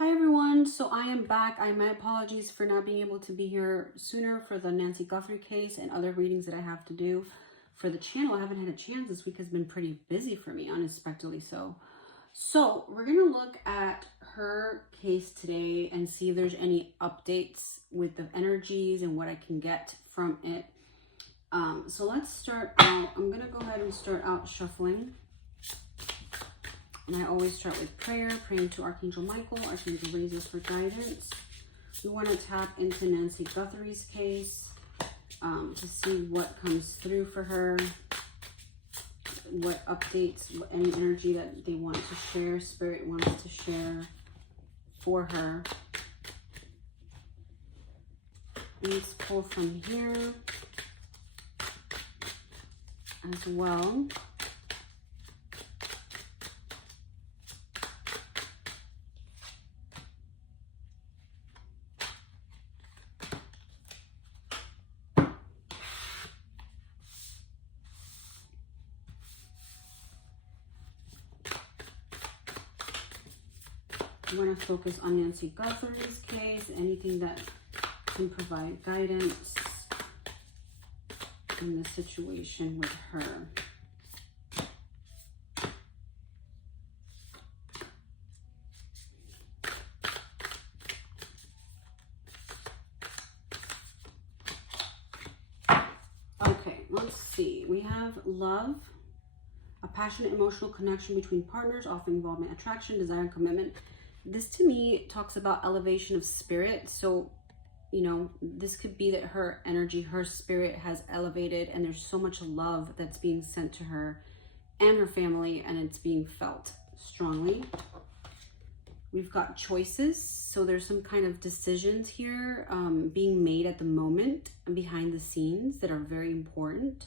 Hi everyone, so I am back. My apologies for not being able to be here sooner for the Nancy Guthrie case and other readings that I have to do for the channel. I haven't had a chance. This week has been pretty busy for me, unexpectedly so. So we're going to look at her case today and see if there's any updates with the energies and what I can get from it. So let's start out. I'm going to go ahead and start out shuffling. And I always start with prayer, praying to Archangel Michael, Archangel Raises for guidance. We want to tap into Nancy Guthrie's case to see what comes through for her, what updates, any energy that they want to share, Spirit wants to share for her. Let's pull from here as well. I want to focus on Nancy Guthrie's case, anything that can provide guidance in the situation with her. Okay, let's see. We have love, a passionate emotional connection between partners, often involvement, attraction, desire, and commitment. This to me talks about elevation of spirit. So, you know, this could be that her energy, her spirit has elevated and there's so much love that's being sent to her and her family, and it's being felt strongly. We've got choices. So there's some kind of decisions here being made at the moment and behind the scenes that are very important.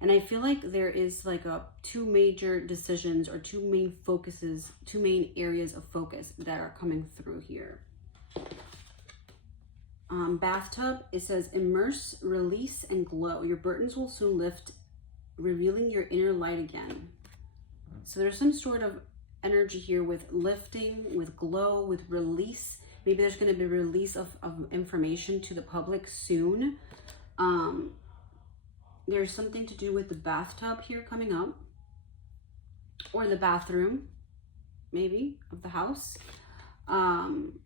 And I feel like there is like two major decisions or two main focuses, two main areas of focus that are coming through here. Bathtub, it says, immerse, release, and glow. Your burdens will soon lift, revealing your inner light again. So there's some sort of energy here with lifting, with glow, with release. Maybe there's going to be a release of information to the public soon. There's something to do with the bathtub here coming up, or the bathroom, maybe, of the house. And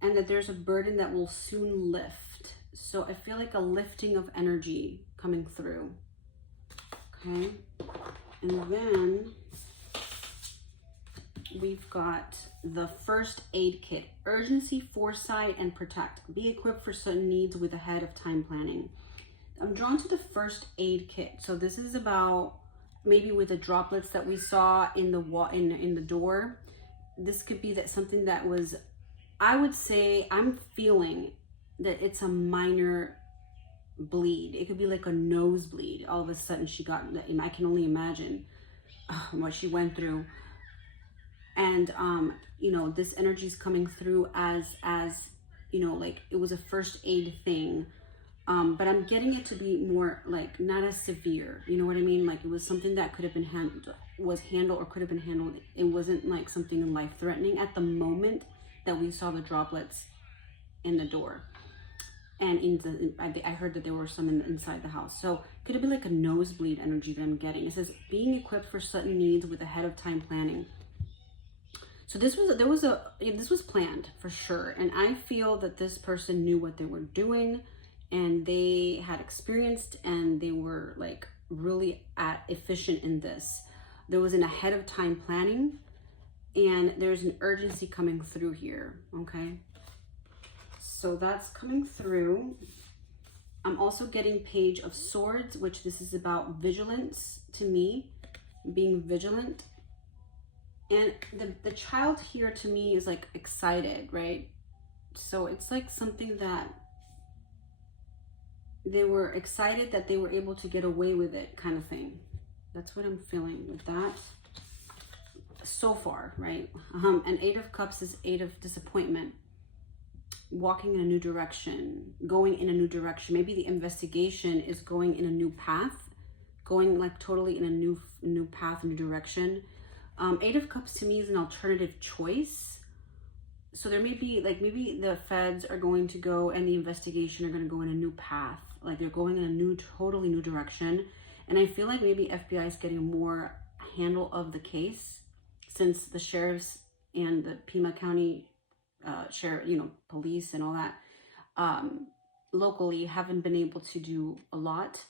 that there's a burden that will soon lift. So I feel like a lifting of energy coming through. Okay. And then we've got the first aid kit. Urgency, foresight, and protect. Be equipped for certain needs with ahead of time planning. I'm drawn to the first aid kit. So this is about maybe with the droplets that we saw in the in the door. This could be that something that was, I would say, I'm feeling that it's a minor bleed. It could be like a nosebleed. All of a sudden she got, I can only imagine what she went through. And you know, this energy is coming through as you know, like it was a first aid thing. But I'm getting it to be more like not as severe, you know what I mean? Like it was something that could have been handled or could have been handled. It wasn't like something life-threatening at the moment that we saw the droplets in the door. And I heard that there were some inside the house. So could it be like a nosebleed energy that I'm getting? It says being equipped for certain needs with ahead of time planning. So this was planned for sure. And I feel that this person knew what they were doing, and they had experienced, and they were like really efficient in this. There was an ahead of time planning, and there's an urgency coming through here. Okay. So that's coming through. I'm also getting Page of Swords, which this is about vigilance to me, being vigilant. And the child here to me is like excited, right? So it's like something that they were excited that they were able to get away with it, kind of thing. That's what I'm feeling with that so far, right? And Eight of Cups is eight of disappointment, walking in a new direction, going in a new direction. Maybe the investigation is going in a new path, going like totally in a new path, new direction. Eight of Cups to me is an alternative choice. So there may be, like, maybe the feds are going to go and the investigation are going to go in a new path. Like, they're going in a new, totally new direction. And I feel like maybe FBI is getting more handle of the case, since the sheriffs and the Pima County sheriff, you know, police and all that, locally haven't been able to do a lot.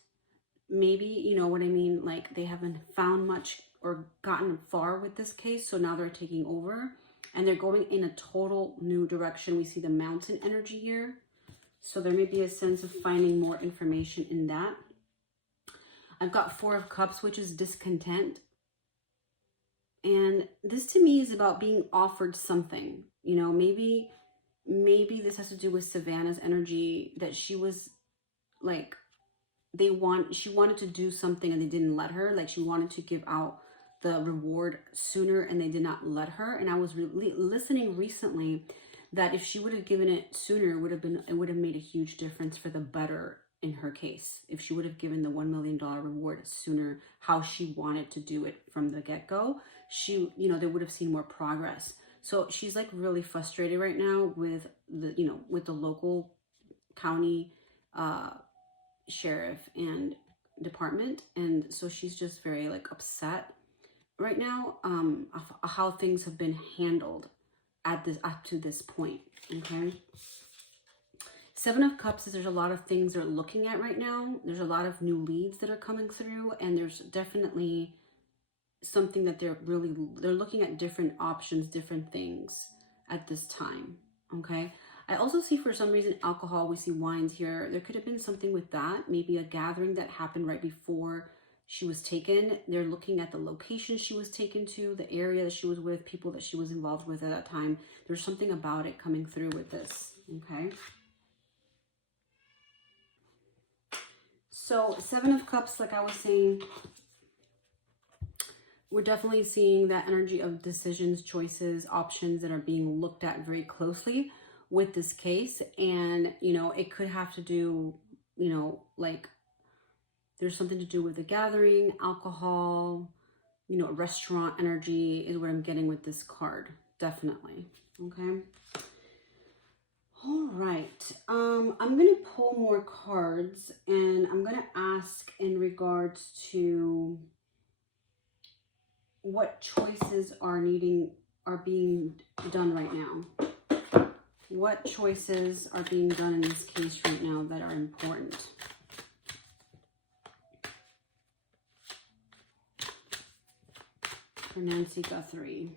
Maybe, you know what I mean? Like, they haven't found much or gotten far with this case. So now they're taking over and they're going in a total new direction. We see the mountain energy here. So there may be a sense of finding more information in that. I've got Four of Cups, which is discontent. And this to me is about being offered something. You know, maybe this has to do with Savannah's energy, that she was like, she wanted to do something and they didn't let her. Like, she wanted to give out the reward sooner and they did not let her. And I was listening recently that if she would have given it sooner, it would have made a huge difference for the better in her case. If she would have given the $1 million reward sooner, how she wanted to do it from the get-go, she, you know, they would have seen more progress. So she's like really frustrated right now with the, you know, with the local county sheriff and department. And so she's just very like upset right now of how things have been handled up to this point. Okay. Seven of Cups is there's a lot of things they're looking at right now. There's a lot of new leads that are coming through, and there's definitely something that they're looking at different options, different things at this time. Okay. I also see, for some reason, alcohol. We see wines here. There could have been something with that. Maybe a gathering that happened right before she was taken. They're looking at the location she was taken to, the area that she was with, people that she was involved with at that time. There's something about it coming through with this. Okay. So Seven of Cups, like I was saying, we're definitely seeing that energy of decisions, choices, options that are being looked at very closely with this case. And, you know, it could have to do, you know, like there's something to do with the gathering, alcohol, you know, restaurant energy is what I'm getting with this card. Definitely. Okay. All right. I'm going to pull more cards, and I'm going to ask in regards to what choices are being done right now. What choices are being done in this case right now that are important? For Nancy Guthrie.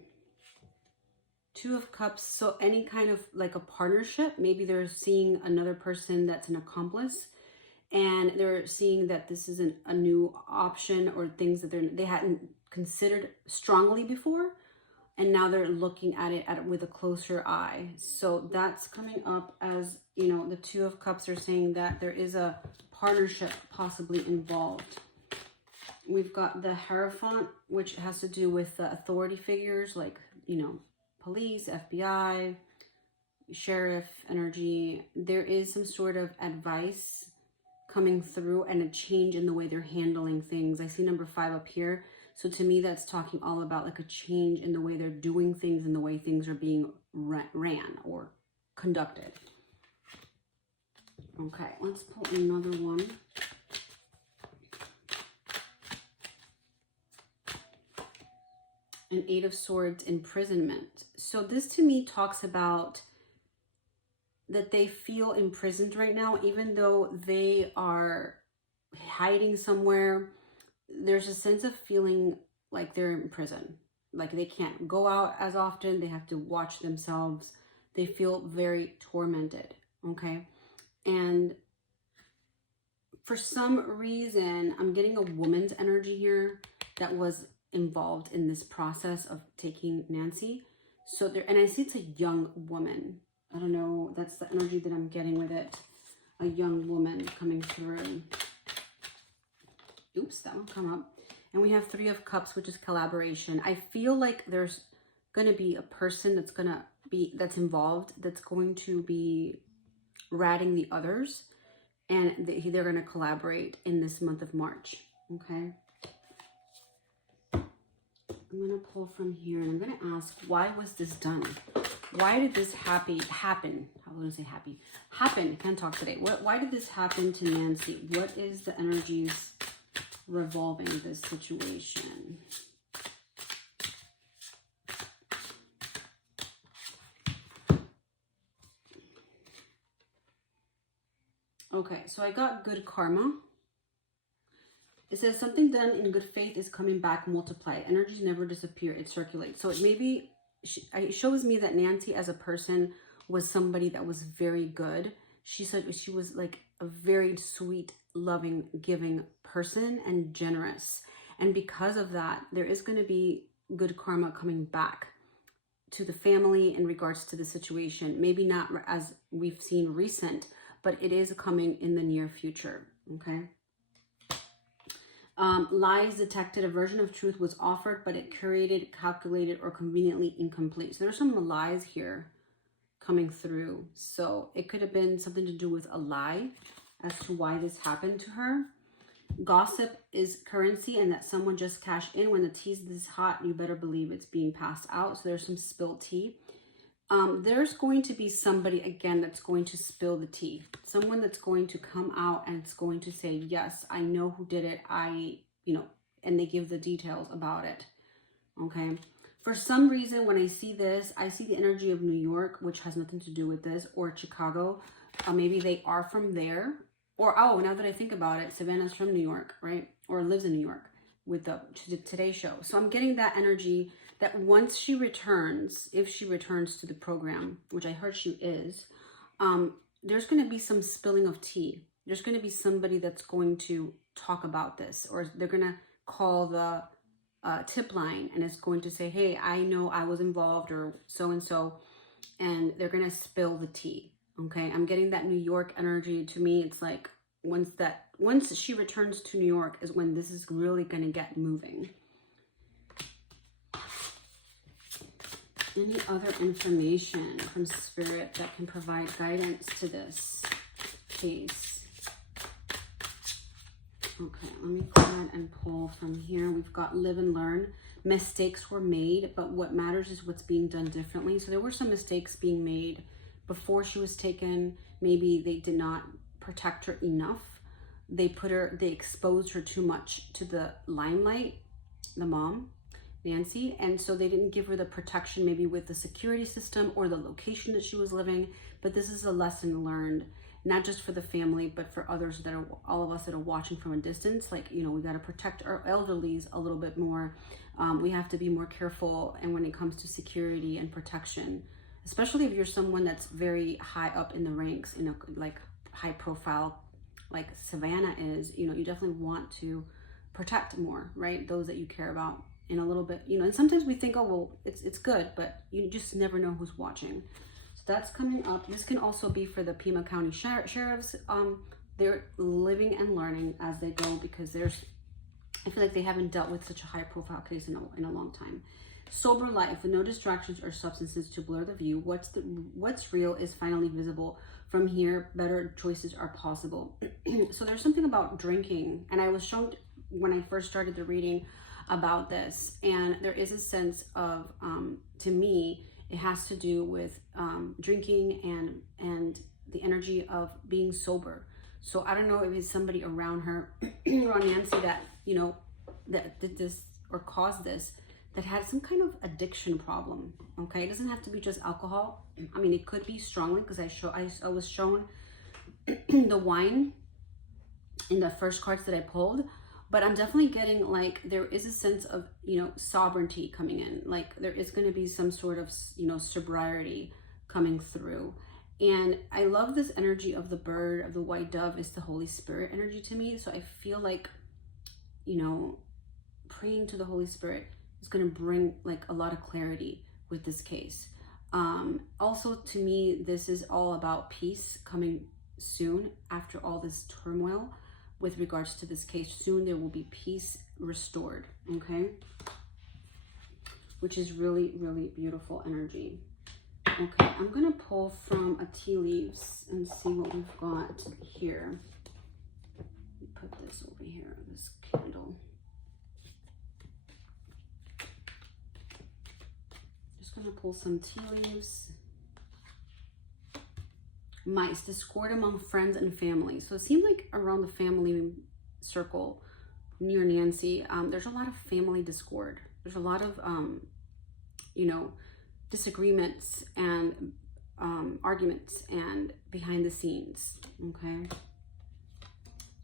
Two of Cups, so any kind of like a partnership. Maybe they're seeing another person that's an accomplice, and they're seeing that this isn't a new option or things that they hadn't considered strongly before, and now they're looking at it with a closer eye. So that's coming up as, you know, the Two of Cups are saying that there is a partnership possibly involved. We've got the Hierophant, which has to do with the authority figures, like, you know, police, FBI, sheriff energy. There is some sort of advice coming through and a change in the way they're handling things. I see number 5 up here. So to me, that's talking all about like a change in the way they're doing things and the way things are being ran or conducted. Okay, let's pull another one. An Eight of Swords, imprisonment. So this to me talks about that they feel imprisoned right now, even though they are hiding somewhere. There's a sense of feeling like they're in prison, like they can't go out as often. They have to watch themselves. They feel very tormented. Okay. And for some reason, I'm getting a woman's energy here that was involved in this process of taking Nancy. So there, and I see it's a young woman. I don't know, that's the energy that I'm getting with it. A young woman coming through. Oops, that one come up. And we have Three of Cups, which is collaboration. I feel like there's going to be a person that's involved, that's going to be ratting the others, and they're going to collaborate in this month of March. Okay. I'm going to pull from here, and I'm going to ask, why was this done? Why did this happen? I was going to say happy. Happen. Can't talk today. Why did this happen to Nancy? What is the energies revolving this situation? Okay, so I got good karma. It says something done in good faith is coming back multiplied. Energies never disappear. It circulates. So it maybe it shows me that Nancy as a person was somebody that was very good. She said she was like a very sweet, loving, giving person and generous. And because of that, there is going to be good karma coming back to the family in regards to the situation. Maybe not as we've seen recent, but it is coming in the near future. Okay. Lies detected. A version of truth was offered, but it curated, calculated, or conveniently incomplete. So there's some lies here coming through. So it could have been something to do with a lie as to why this happened to her. Gossip is currency, and that someone just cashed in. When the tea's this hot, you better believe it's being passed out. So there's some spilled tea. There's going to be somebody, again, that's going to spill the tea. Someone that's going to come out and it's going to say, yes, I know who did it. And they give the details about it. Okay. For some reason, when I see this, I see the energy of New York, which has nothing to do with this, or Chicago. Maybe they are from there. Or, oh, now that I think about it, Savannah's from New York, right? Or lives in New York with the Today Show. So I'm getting that energy that once she returns, if she returns to the program, which I heard she is, there's going to be some spilling of tea. There's going to be somebody that's going to talk about this, or they're going to call the tip line and it's going to say, hey, I know I was involved, or so-and-so, and they're going to spill the tea. Okay. I'm getting that New York energy. To me, it's like once she returns to New York is when this is really going to get moving. Any other information from Spirit that can provide guidance to this case? Okay, let me go ahead and pull from here. We've got live and learn. Mistakes were made, but what matters is what's being done differently. So there were some mistakes being made before she was taken. Maybe they did not protect her enough. They exposed her too much to the limelight, the mom, Nancy, and so they didn't give her the protection maybe with the security system or the location that she was living. But this is a lesson learned, not just for the family, but for others that are, all of us that are watching from a distance. Like, we got to protect our elderlies a little bit more. We have to be more careful, and when it comes to security and protection, especially if you're someone that's very high up in the ranks, like high profile, like Savannah is, you definitely want to protect more, right? Those that you care about. In a little bit, and sometimes we think, oh, well, it's good, but you just never know who's watching. So that's coming up. This can also be for the Pima County sheriffs. They're living and learning as they go, because I feel like they haven't dealt with such a high profile case in a long time. Sober life with no distractions or substances to blur the view. What's real is finally visible. From here, better choices are possible. So there's something about drinking, and I was shown when I first started the reading about this, and there is a sense of to me it has to do with drinking and the energy of being sober. So I don't know if it's somebody around her around Nancy that that did this or caused this, that had some kind of addiction problem. Okay, it doesn't have to be just alcohol. I mean, it could be strongly, because I was shown the wine in the first cards that I pulled. But I'm definitely getting like there is a sense of, sovereignty coming in. Like there is going to be some sort of, sobriety coming through. And I love this energy of the bird, of the white dove, is the Holy Spirit energy to me. So I feel like, praying to the Holy Spirit is going to bring like a lot of clarity with this case. Also, to me, this is all about peace coming soon after all this turmoil. With regards to this case, soon there will be peace restored, okay? Which is really, really beautiful energy. Okay, I'm gonna pull from a tea leaves and see what we've got here. Let me put this over here, this candle. Just gonna pull some tea leaves Mice, discord among friends and family. So it seemed like around the family circle near Nancy, there's a lot of family discord. There's a lot of, you know, disagreements and arguments and behind the scenes, okay?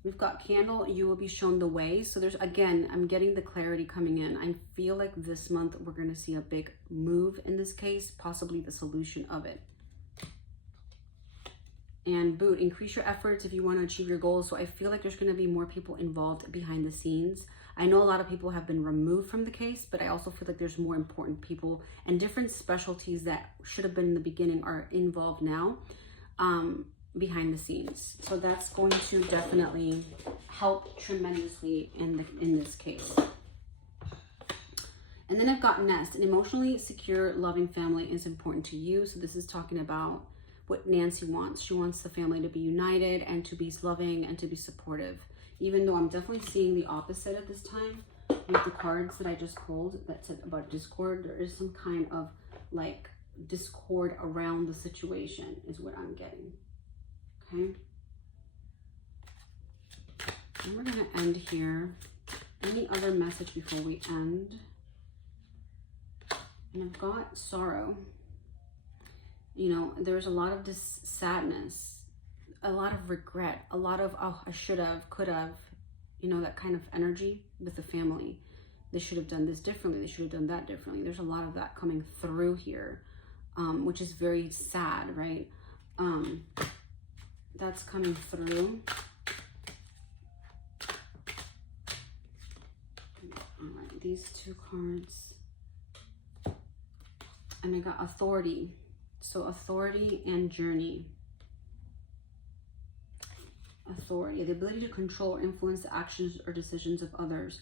We've got candle, you will be shown the way. So there's, again, I'm getting the clarity coming in. I feel like this month we're going to see a big move in this case, possibly the solution of it. And boot, increase your efforts if you want to achieve your goals. So I feel like there's going to be more people involved behind the scenes. I know a lot of people have been removed from the case, but I also feel like there's more important people and different specialties that should have been in the beginning are involved now behind the scenes. So that's going to definitely help tremendously in this case. And then I've got nest. An emotionally secure, loving family is important to you. So this is talking about what Nancy wants. She wants the family to be united and to be loving and to be supportive. Even though I'm definitely seeing the opposite at this time with the cards that I just pulled that said about discord, there is some kind of like discord around the situation is what I'm getting. Okay. And we're going to end here. Any other message before we end? And I've got sorrow. You know, there's a lot of this sadness, a lot of regret, a lot of, oh, I should have, could have, you know, that kind of energy with the family. They should have done this differently. They should have done that differently. There's a lot of that coming through here, which is very sad, right? That's coming through. All right, these two cards. And I got authority. So authority and journey. Authority, the ability to control or influence the actions or decisions of others.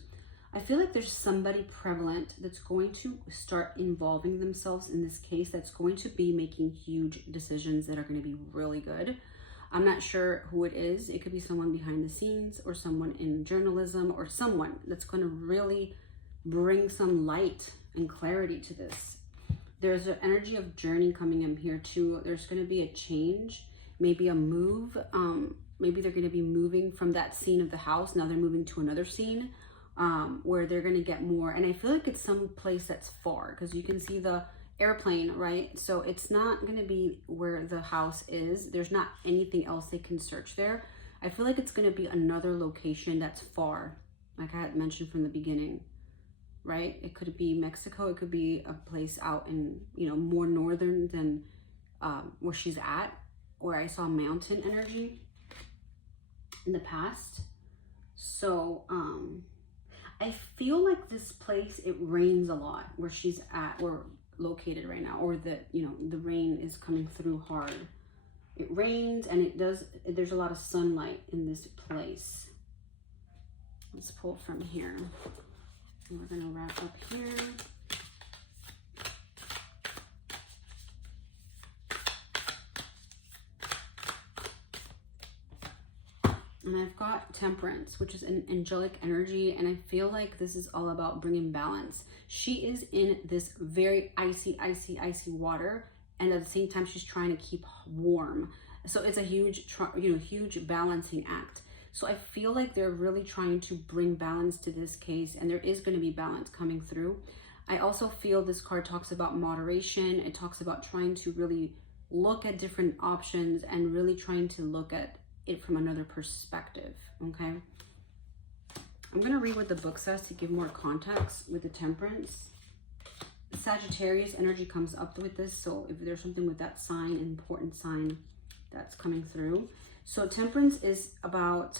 I feel like there's somebody prevalent that's going to start involving themselves in this case, that's going to be making huge decisions that are going to be really good. I'm not sure who it is. It could be someone behind the scenes or someone in journalism or someone that's going to really bring some light and clarity to this. There's an energy of journey coming in here too. There's going to be a change, maybe a move. Maybe they're going to be moving from that scene of the house. Now they're moving to another scene where they're going to get more. And I feel like it's some place that's far because you can see the airplane, right? So it's not going to be where the house is. There's not anything else they can search there. I feel like it's going to be another location that's far, like I had mentioned from the beginning. Right? It could be Mexico. It could be a place out in, you know, more northern than where she's at, where I saw mountain energy in the past. So I feel like this place, it rains a lot where she's at or located right now, or that, you know, the rain is coming through hard. It rains and it does, there's a lot of sunlight in this place. Let's pull from here. And we're going to wrap up here. And I've got temperance, which is an angelic energy. And I feel like this is all about bringing balance. She is in this very icy, icy, icy water. And at the same time, she's trying to keep warm. So it's a huge, huge balancing act. So I feel like they're really trying to bring balance to this case, and there is going to be balance coming through. I also feel this card talks about moderation. It talks about trying to really look at different options and really trying to look at it from another perspective, okay? I'm going to read what the book says to give more context with the temperance. Sagittarius energy comes up with this, so if there's something with that sign, an important sign that's coming through. So temperance is about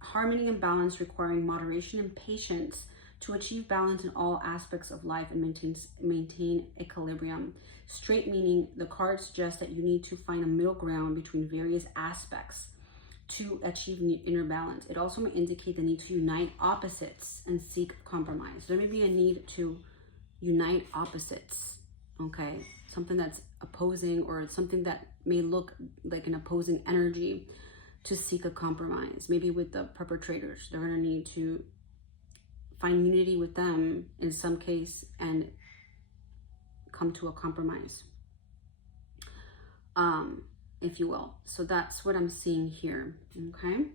harmony and balance, requiring moderation and patience to achieve balance in all aspects of life and maintain equilibrium. Straight meaning the card suggests that you need to find a middle ground between various aspects to achieve inner balance. It also may indicate the need to unite opposites and seek compromise. There may be a need to unite opposites, okay? Something that's opposing or something that may look like an opposing energy to seek a compromise. Maybe with the perpetrators, they're gonna need to find unity with them in some case and come to a compromise. if you will. So that's what I'm seeing here, okay?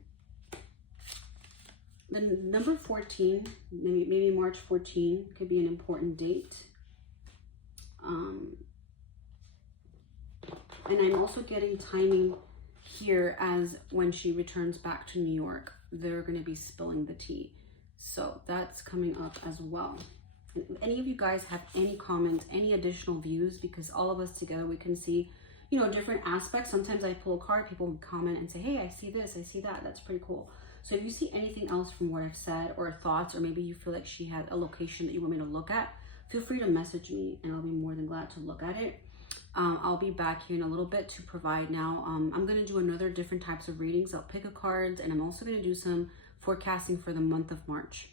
The number 14, maybe March 14, could be an important date. And I'm also getting timing here as when she returns back to New York, they're going to be spilling the tea. So that's coming up as well. And if any of you guys have any comments, any additional views, because all of us together, we can see, you know, different aspects. Sometimes I pull a card, people would comment and say, hey, I see this, I see that. That's pretty cool. So if you see anything else from what I've said or thoughts, or maybe you feel like she had a location that you want me to look at, feel free to message me and I'll be more than glad to look at it. I'll be back here in a little bit to provide now. I'm going to do another different types of readings. I'll pick a cards, and I'm also going to do some forecasting for the month of March.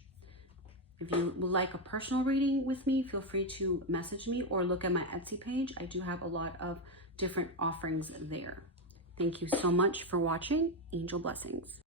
If you would like a personal reading with me, feel free to message me or look at my Etsy page. I do have a lot of different offerings there. Thank you so much for watching. Angel blessings.